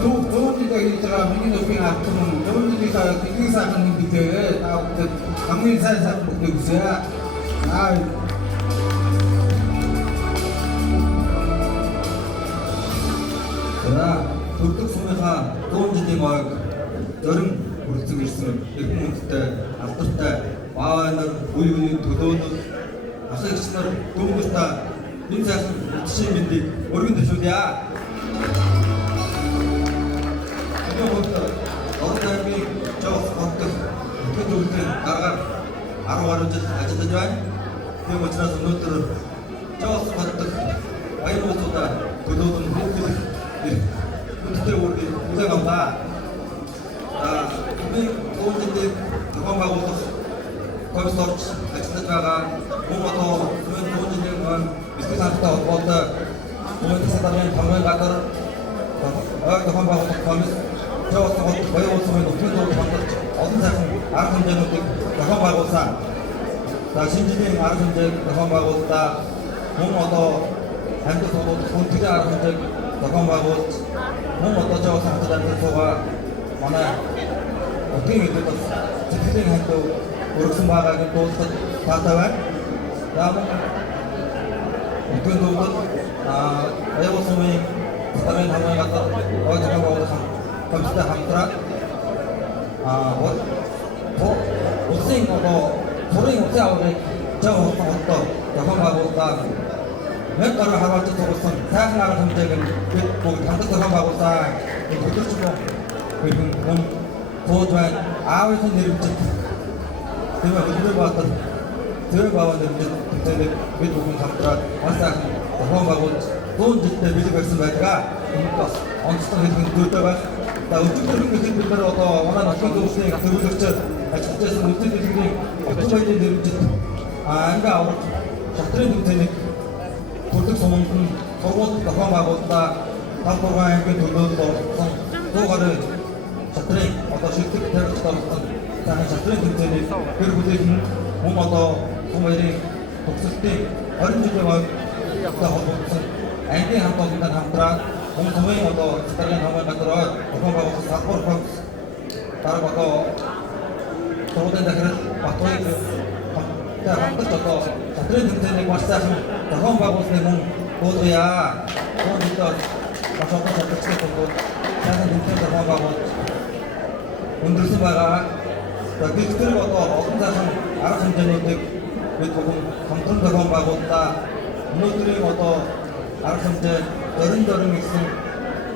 Дүүнийгээ хийж байгаа миний нөхөний автом дүүнийгээ бидний сайхан мэдээ та бүхэнд хамгийн сайн бүхнийг хүсье. Төрдөг сумынхаа 100 жилийн ойг зорин хүрэлцэн ирсэн эрхэм хүндтэй, алдартай баанар, үе үеийн төлөөнөр, ах эгч нар дүүнэртээ энэ сайхан жишээ мэндийг өргөн төшүүлье. Одоогийн жоох хотод хөдөлгөөний дараагаар 10 гаруй жил ажиллаж байна. Тийм учраас өнөөдөр жоох хотод баяр хөөртэй төлөөлөл хүнтэй үргэлж үзэг авлаа. Би өөрөндөө зохион байгуулах комиссарч ажиллаж байгаа мөн одоо зөвхөн бизнес хамттай холбоотой мөн сэтгүүлийн хамгаалал газар зохион байгуулах комисс жоох баяр хөөртэй нөхцөл хамгаалалт олон сайхан арга хэмжээнүүдийг зохион байгуулсан. За шинэ жилийн арга хэмжээг зохион байгуулалтаа мөн одоо амьд хүнтэй арга хэмжээг зохион байгуулалт мөн одоо жоох хамтад амьдсуугаа манай өдгийн хэдүүд сэтгэлийн хандив өргөсөн байгаагийн дуусахад таатай байна. За мөн өдгийн дуусахад аюулсумын старын хамгаалал газар зохион байгуулах комисстэй хамтраад улсын одоо төрийн утсан аваргыг жоох хотод зохион байгуулалтаа 1000 гаруй хамгаалж тугуулсан сайхан арга хэмжээг бид бүгд хамтдаа зохион байгуулсан. Хөдөлгөөн мөн тууд байна. Аавын нэрвчт тэгээ хөдөлгөөн баатар тэр баавар нэрвчт бид бүгд хамтраад маш сайхан зохион байгуулж 100 жилдээ бэлэг барьсан байдаг. Энэ бас онцлог хэлбэр дүүтэй байна. За өчигдөр бид нар одоо манай нөхцөл зөвлөлийн төлөвлөгч ажиллаж байсан нөхцөл төлөвлөлийн отон баярын нэрвчт ангаа авах шатрын төвчнийг төрдөг суманд сургууль зохион байгуулалтаа талбараа аймгийн төлөөлөл болсон 100 гаруй шатрын одоо шилдэг тарихч болсон сайхан шатрын төвчнийг гэр бүлийн мөн одоо сум баярын төгсөлтийн 20 жилийн ойтой холбогдсон аймгийн хамт олонтой хамтраад мөн сумын одоо цэцэргийн хамгаалал газар зохион байгуулсан салбар фокус дараг одоо сургуулийн захирал Батбаяг хамтарч одоо шатрын төвчнийг маш сайхан зохион байгуулсны мөн дуулгая. Өөрөөр маш олон шатрчтай тулгууд сайхан төвчний зохион байгуулалт өндөрсөн байгаа. За гэрчлэг одоо олон сайхан арга хэмжээнүүдийг бид бүгд хамтран зохион байгуулалтаа өнөөдрийн одоо арга хэмжээ дөрөн гэсэн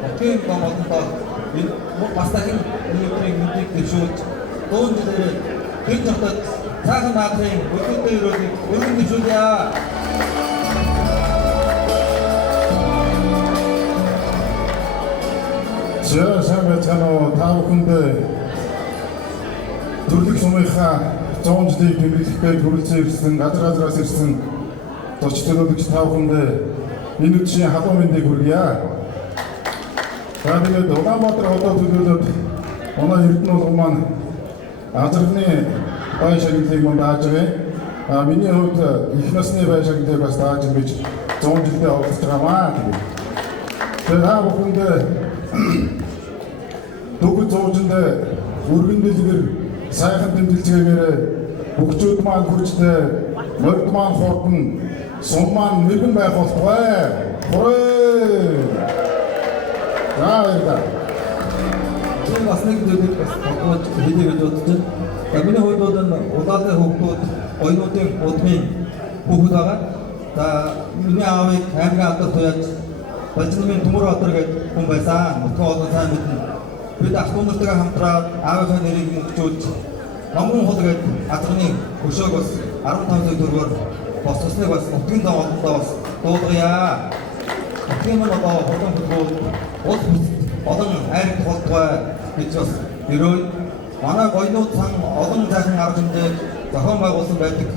хотын гомдоо бас дахин өнөөдрийн мэдлэг дэвшүүлж 100 жилээр бид хотод сайхан наадмын өдөртөө өрөөгийг өргөн дэвшүүлье. Сайн байцгаана уу та бүхэндээ төрөлх сумынхаа 100 жилийн тэмдэглэлээр хүрэлцэн ирсэн газраас ирсэн зоч төлөөлөгч та бүхэндээ энэ үеийн халуун мэндийг хүргье. За тэгээд Улаанбаатар хотод төлөөлөд манай Эрдэнэ улган маань азарны бай шагналыг мөн дааж байгаа. Миний хувьд их насны бай шагналыг бас дааж ингэж 100 жилдээ олгож байгаамаа. Тэгээд та бүхэндээ Дүүгэл зуужиндээ өргөн дэлгэр сайхан тэмдэглэгээр бүгчүүд маань хүрчтэй морд маань хурдан сум маань мэрэгэн байх болтугай. Хүрээ. Яа. Энэ бас нэг зүйл бас бодож хэлээ гэж бодож байна. Миний хувьд бол улаалын хүүхдүүд оюутны удмын хүүхэд байгаа. За миний аавыг аймгийн алдар туяаж Бажинмын Төмөрбаатар гэдэг хүн байсан. Мөтгөө олон сайн мэднэ. Бид ах дүүнэртэйгээ хамтраад аавынхаа нэрийг өгчөөд Номгон хол гэдэг азрын өшөөг бас 15 сая төгрөгөөр босгосныг бас нутгийн даалгавраа бас дуулгая. Тийм нь одоо хотын хөдөлгөөн олон айрт холбоо гэж бас ерөө манай гоёнууд сан олон сайхан арга хэмжээ зохион байгуулсан байдаг.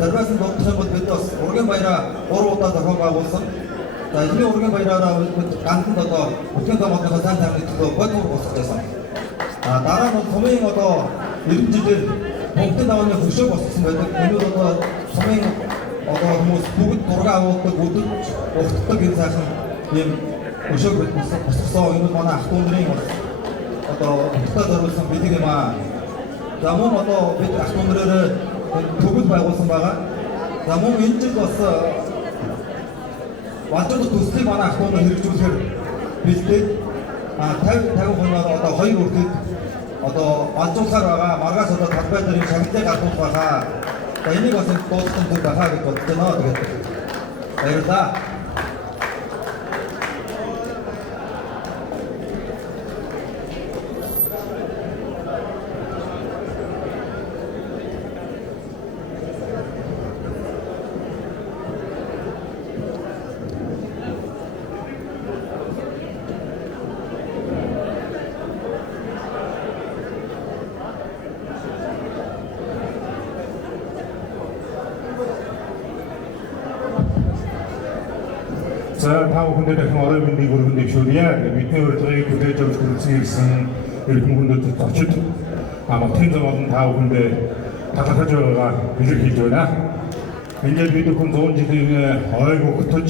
Дарбаас нь бодох юм бол бид бас ургийн баяраа 3 удаа зохион байгуулсан. За энэ ургийн баяраараа ганцхан одоо бүтгэн замуудынхаа сайн тайвны төлөө бодвол босчихсон. Дараа нь сумын одоо 90 жилээр бүтгэн замны хөшөө босчихсон байдаг. Өнөөдөр одоо сумын одоо хүмүүс бүгд дургаа авуулдаг, өдөрт ухтдаг энэ сайхан ийм хөшөө босчихсон. Энэ манай ах トゥ нарын одоо ухтад зориулсан бидэг юм аа. За мөн одоо бид ах トゥ нараар төгөл байгуулсан байгаа. За мөн энэ жил бас Валжууд төслийг манай ах トゥ нар хэрэгжүүлэхээр бэлдээд 50% одоо 2 үрдэд одоо валжуулахаар байгаа. Маргаас одоо талбай дээр шагналыг гадуурх байгаа. За энийг бас дуусгах зүйл байгаа гэж бодож байна. Тэгээд баярлалаа. За та бүхэндээ дахин орой мэндийг өргөн дэвшүүлье. Бидний урилгыг хүлээж авч хүрэлцэн ирсэн эрхэм хүндэт зочид Нутгийн зам болон та бүхэндээ талархаж байгаагаа илэрхийлж байна. Ингээд бид бүхэн 100 жилийн ойг өгтөж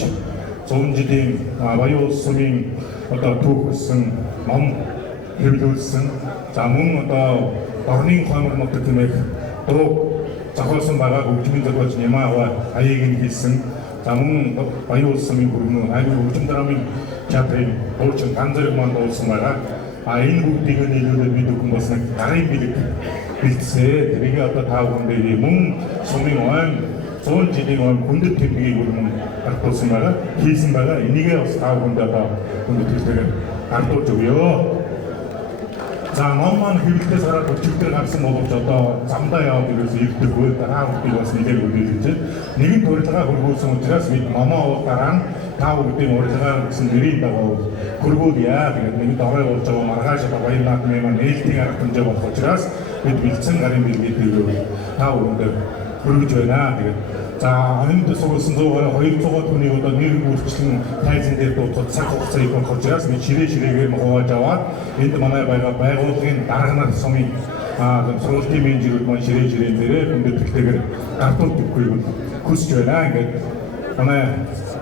100 жилийн баян улс сумын одоо түүхсэн ном хэвлүүлсэн. За мөн одоо орны хоймор нутаг гэмээр дуу зохиолсон байгаа хөгжмийн зохиолч Нямаа аяыг нь хийсэн. За мөн баян улс сумын бүрэн аяг хөгжим драмын театрын хуучин ганц зэрэг манд уулсан байгаа. Энэ бүгдийг нийлүүлээд бид бүхэн бас нэг гарын бэлэг бэлдсээ. Тэрийг одоо та бүхэндээ мөн сумын ойн 100 жилийн ойн хүндэт тэмдгийг бүрэн гартуулсан байгаа. Хийсэн байгаа. Энийгээ бас та бүхэндээ одоо хүндэт тэмдгээр гартуулж өгье. За ном маань хэвлэлээс гараад өчигдөр гарсан боловч одоо замдаа яваад ирээс ирдэггүй дараа бүгдийг бас нэлээд үлдээж байна. Нэгэн турилгаа хөргүүлсэн учраас бид номоо дараа нь та бүгдийн урилгаар гэсэн нэрийн дагуу хөргүүлье. Тэгээд нэг дорой болж байгаа маргааш одоо баян наадмын маань нээлтийн арга хэмжээ болох учраас бид бэлдсэн гарын билгийг та бүхэнд хөргөж байна. Тэгээд за энэ тусгуулсан 200 хүний одоо нэр бүрчлэн тайзан дээр дуутах цаг хугацаа их болох учраас бид ширээгээр хувааж аваад энд манай байгууллагын дарга нар сумын сургуулийн менежерүүд маань ширээн дээрээ хүндэт тэмдгээр гартуулж өгөхийг хүсэж байна. Ингээд манай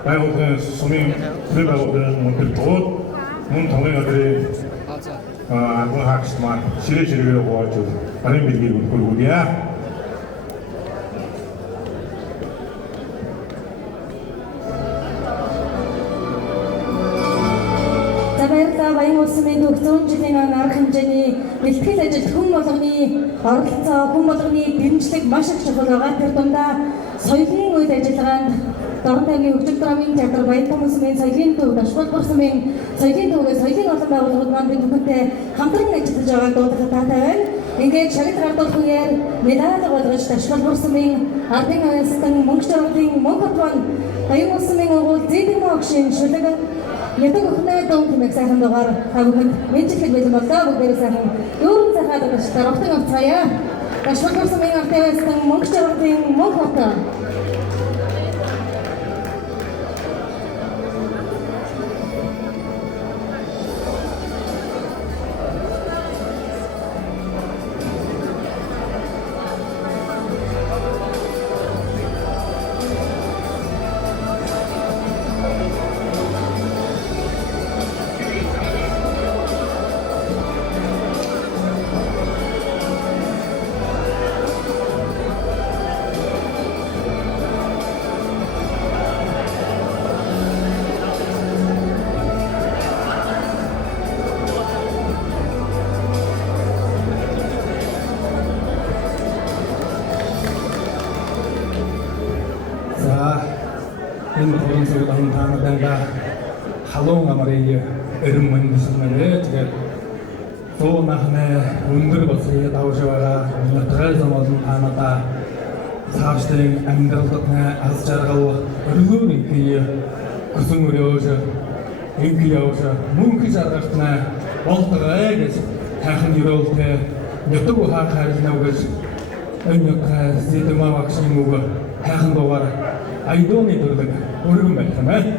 байгууллагын сумын байгууллагын мөнхөд мөн томын өдрийн агуу хаагч маань ширээгээр хувааж гарын билгийг хөргүүлье. Баян улс сумын 100 жилийн арга хэмжээний бэлтгэл ажил хүн болгоны оролцоо, хүн болгоны дэмжлэг маш их чухал байгаа. Тэр дундаа соёлын үйл ажиллагаанд Дорн тайгийн хөгжим драмын театр, Баян сумын соёлын төв, Дашболбор сумын соёлын төвгөө соёлын олон байгууллагууд маань бид бүхэнтэй хамтран ажиллаж байгааг дуудах таатай байна. Ингээд шагнал гардуулах үеэр медаль болгож Дашболбор сумын ардын аястан мөнгө чанарын мөнгө хатван Баян улс сумын агуул зэдэг мөгшин шүлэг ятаг өхнөө дом тэмэг сайхан дугаар хавханд мэдлэг бэлэн болоо бүгдээ сайхан юурын цахаад өгчтэй рохтын авцгаая. Дашболбор сумын ардын аястан мөнгө чанарын мөнгө хатван энэ хүмүүсийг таамаглаа халуун амрыг эрен мандсанаа тэгээд тоонахны өндөр болсон давшаага нутгаар замын таамаглаа цаашдын амьдралдны аз жаргал өргөний күсэн өрөөж инглиож мөнгө жаргалтна болтгоо гэж хайхан юролтэй ятаг хаахаарна гэж энэ сэдэмаа багшин үг хайхан дугаар айдооны дүрлэг өргөн байх юм байна.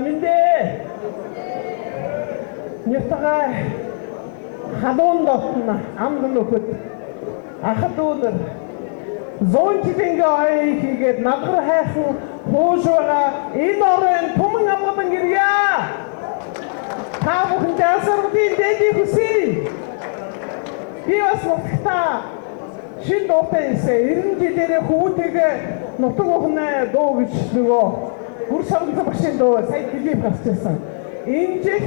Миндэ. Нятага халуун дотно амдан өгөхөд ахад өнөр 100 жилийн ой хийгээд надгар хайхан хууш байгаа энэ орон туман амгалан гэрья. Та бүхэн дэсэрдийн дэдий хүсье. Би бас нутагтаа шин дуутай ирсэн. 90 жилээр хүүтэйгээ нутаг ухнаа дуу гэж нөгөө бүр самтай багшийн дуу сая клип гарчихсан. Энэ жиг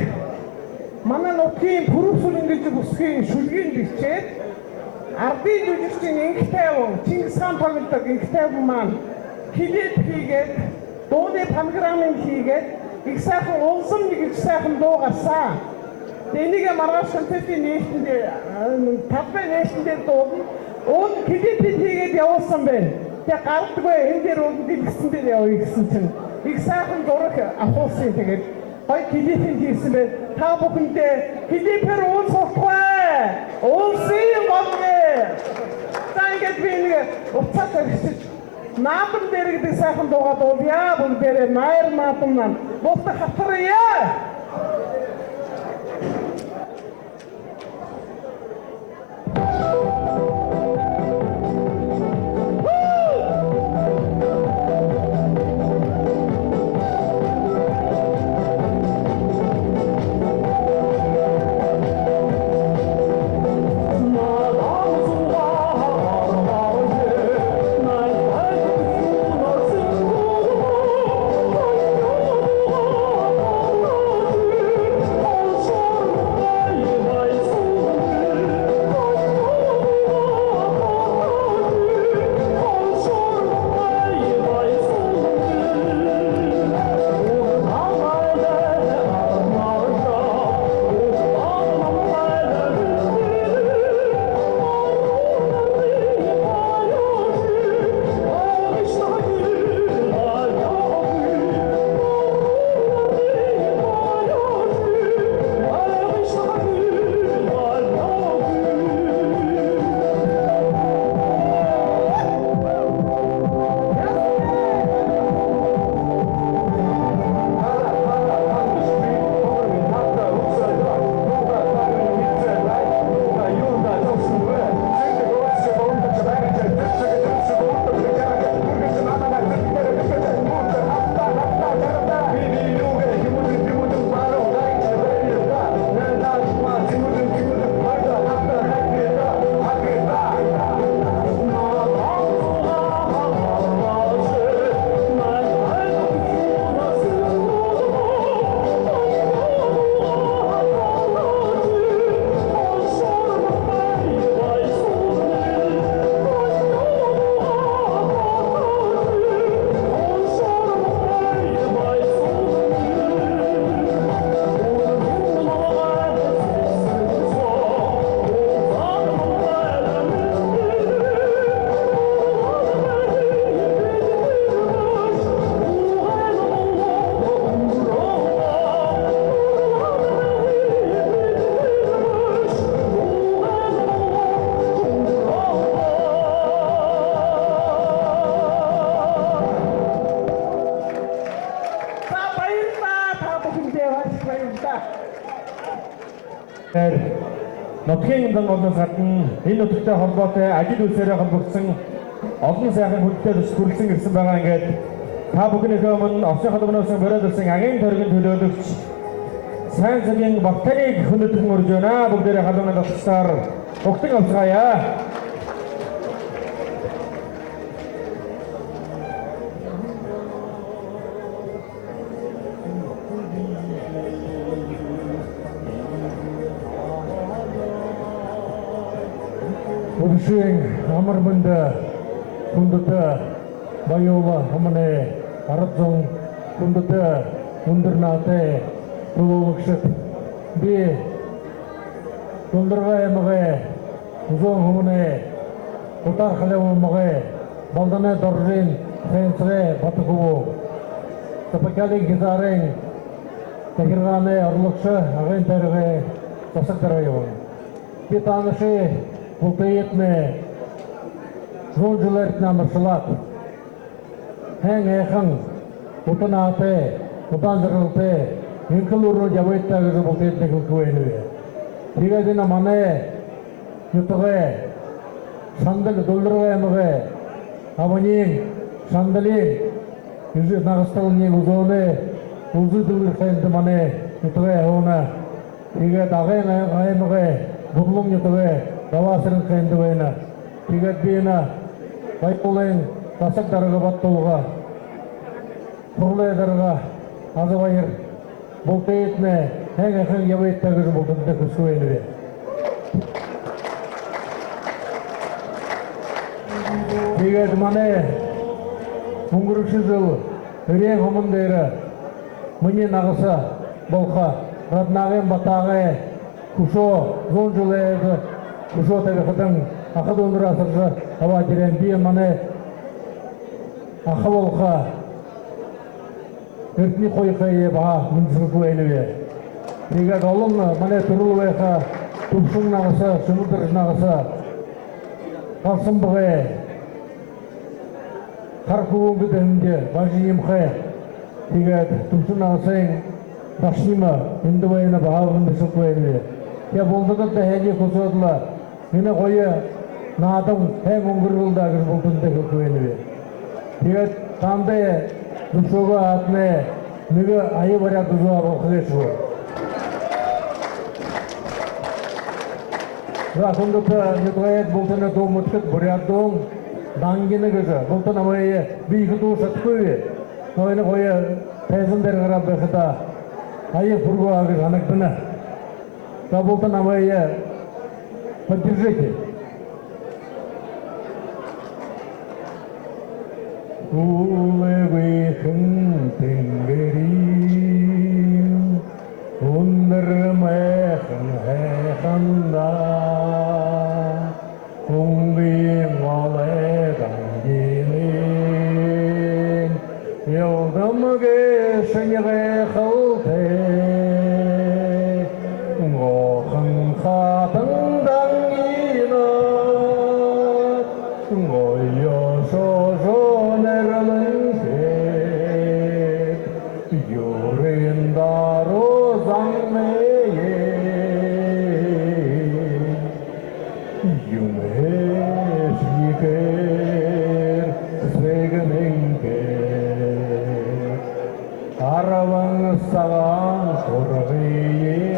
манай нутгийн пүрүсүр ингэж бүсгийн шүлгийн бичээд ардын жүжигчийн инхтэйвэн Чингис хаан тоглодог инхтэйвэн маань клип хийгээд дууны программыг хийгээд их сайхан улсам нэг их сайхан дуу гарсан. Энийг маргааш концертын нээлтэндээ тавбай нээлтэндээ дуудана. Уул клип хийгээд явуулсан байна. Тэгээ гардаггүй энэ дээр уулд дэлгэсэн дээр явъя гэсэн чинь их сайхан зураг авахулсан тэгээд гой клип хийсэн байна. Та бүхэндээ клипээр уулзахгүй. Уулсын болны. За ингээд би нэг уцаад өгч наадам дээр гэдэг сайхан дуугаа дуулъя. Бүгдээрээ Майр наадам маань бухта хатаръя. Нутгийн индан болоос гадна энэ нутагтай холбоотой ажил үйлсээрээ холбогдсон олон сайхан хүндэтгэл ус хүрэлцэн ирсэн байгаа. Ингээд та бүхнийхээ өмнө Овсын холбооноос бороод ирсэн агийн төргийн төлөөлөгч сайн цагийн бактарийг хүндэтгэн урьж байна. Бүгдээрээ халууны дотор өгтөн авцгаая. Өвшин амарманд хүндэт баяула хамны арзан хүндэт өндөр наатай төвөгшөт би тулгаргай мгай зон хамны утар халав мгай балдана доржин фэнсрэ батгуу тапакали гизарен тагирганы орлогч агын таргэ тасагдараа би таанаши Пултаетме Жонжулерт намаршалат Хэн эхэн Утанате удаан зэрэгтэй инклюрно явайтаа гэж бүгдээ хэлдэг. Тэгээд энэ манай ютугэ сандал доллараа мөгөө аванийн сандалын юуж нагасталны үзөөне үзүүлэхэд манай ютугэ хоона тэгээд агай будлум ютугэ даваасрын хэнд байна. Тэгээд би энэ байполын тасаг дарга баттууга хурлаа дарга азавайр болтейтне хэгэхэн явайтаа гэж бүгдээ хүсвэнэ. Тэгээд манай өнгөрсөн өрийн хомон дээр миний нагаса болха раднагийн батагаа кушо зонжулээд кушо тавихтан ахадундра саржа аваадирэн би манай ахаволха эртний хойхоо ба мэнзэргүй нэ. Тэгээд олон манай төрөлөөхө төвшин нагаса сүмдэр нагаса болсон бгэ хархуу гэдэг бажимхэ тэгээд төвшин нагасын ташима эндвэна баавын бисгүй нэ. Я болдогод хэний хосоодла энэ гоё наадам хэм өнгөрүүлдэг гэж болдогд хэвгүй нэ. Тэгээд тандэ төвшөөгөө атне нэг ая бариад үзээ хэлээшгүй. Рахундата ютуэд болтона домотгэд бурядон дангины гэж болтон амаа би худуу шатгүй. Нойны гоё тэзэн дээр гараад байхад ая фургоо гэж ханагдана. За болтон амаа поддержите. Улэвэхэн тэнгэрийн өндөр мэхэн хэхэнда өнгийн олэдан гинэн ёдамгэ шэньгэ халтэ ngōhэн хатан дангина ngōyō шошо Sagan sorgayın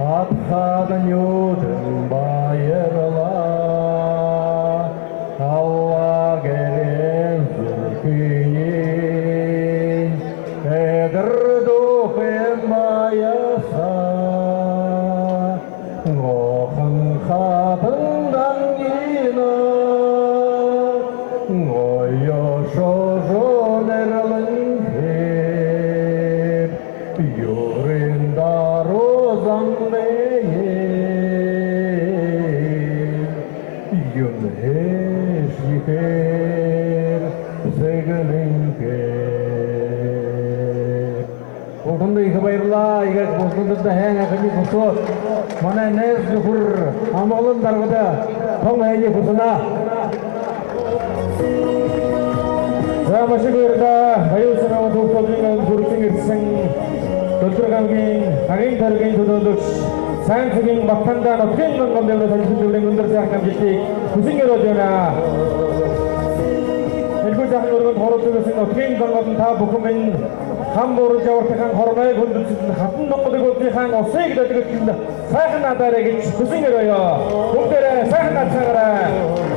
athadan yudun bayırla Allah gelen zülküyin edirduhim mayasa ngohın khatından yina ngoyo şoşon erlin Mana nes dukur amalın dargıda tong ayni kusuna. Ramasya gurda bayu sana untuk toplingan guruting irseng Dr. Hanging targing tuduluk Sang suging baktanda notkin mengkomdel dan sujuduleng under siakan jistik kusing erojona. Ilku jahan urun horot tugasing notkin kangotun ta bukumin Hamburg жавартахан хормой хүндэлсэн хатан номдыг өдрийн осыг дэдэг сайхан надарыг kusing erojоо. Бүгдээрээ сайхан нацаагаарай.